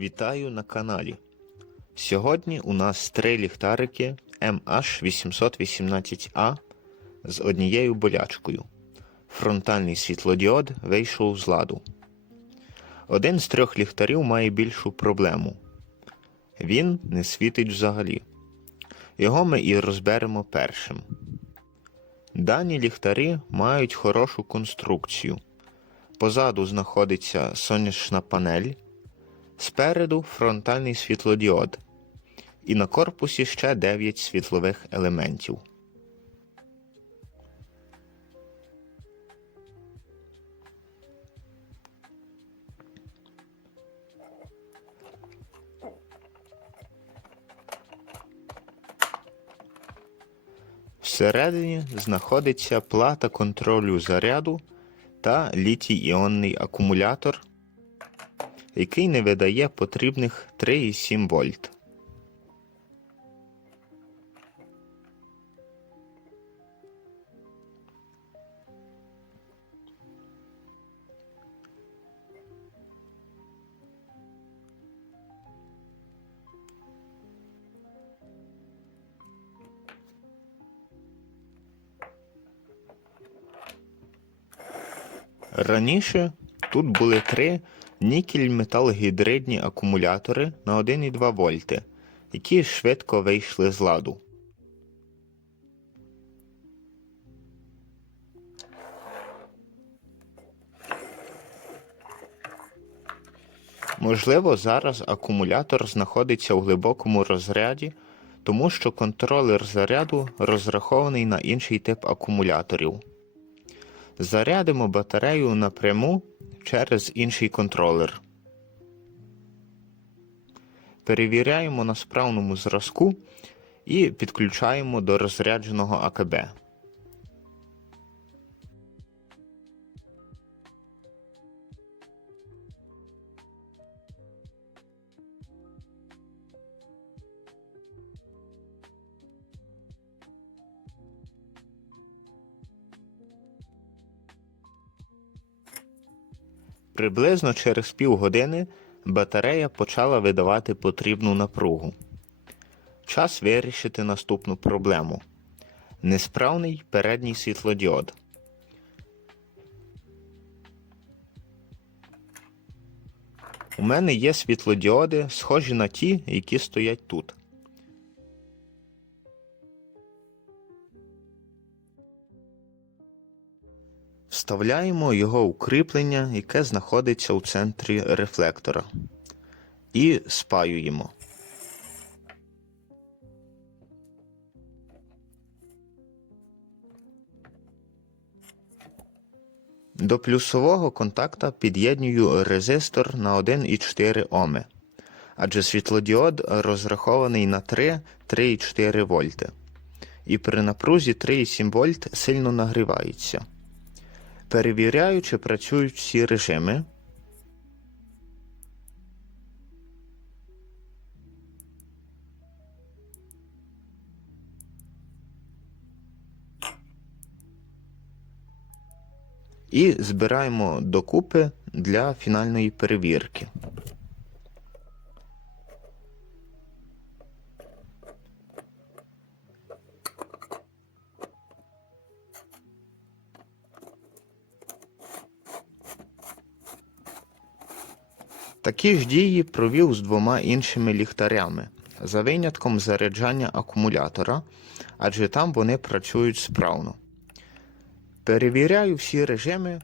Вітаю на каналі. Сьогодні у нас три ліхтарики MH818A з однією болячкою. Фронтальний світлодіод вийшов з ладу. Один з трьох ліхтарів має більшу проблему. Він не світить взагалі. Його ми і розберемо першим. Дані ліхтарі мають хорошу конструкцію. Позаду знаходиться сонячна панель. Спереду фронтальний світлодіод. І на корпусі ще 9 світлових елементів. Всередині знаходиться плата контролю заряду та літій-іонний акумулятор, який не видає потрібних 3,7 вольт. Раніше тут були три нікель-металгідридні акумулятори на 1,2 вольти, які швидко вийшли з ладу. Можливо, зараз акумулятор знаходиться у глибокому розряді, тому що контролер заряду розрахований на інший тип акумуляторів. Зарядимо батарею напряму через інший контролер. Перевіряємо на справному зразку і підключаємо до розрядженого АКБ. Приблизно через півгодини батарея почала видавати потрібну напругу. Час вирішити наступну проблему. Несправний передній світлодіод. У мене є світлодіоди, схожі на ті, які стоять тут. Вставляємо його у кріплення, яке знаходиться у центрі рефлектора, і спаюємо. До плюсового контакта під'єднюю резистор на 1,4 Оми, адже світлодіод розрахований на 3-3,4 вольти. І при напрузі 3,7 вольт сильно нагрівається. Перевіряю, чи працюють всі режими. І збираємо докупи для фінальної перевірки. Такі ж дії провів з двома іншими ліхтарями, за винятком заряджання акумулятора, адже там вони працюють справно. Перевіряю всі режими.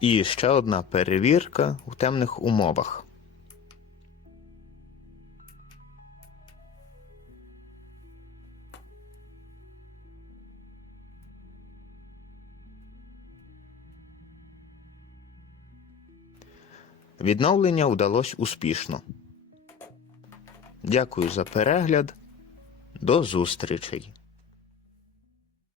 І ще одна перевірка у темних умовах. Відновлення вдалося успішно. Дякую за перегляд. До зустрічей!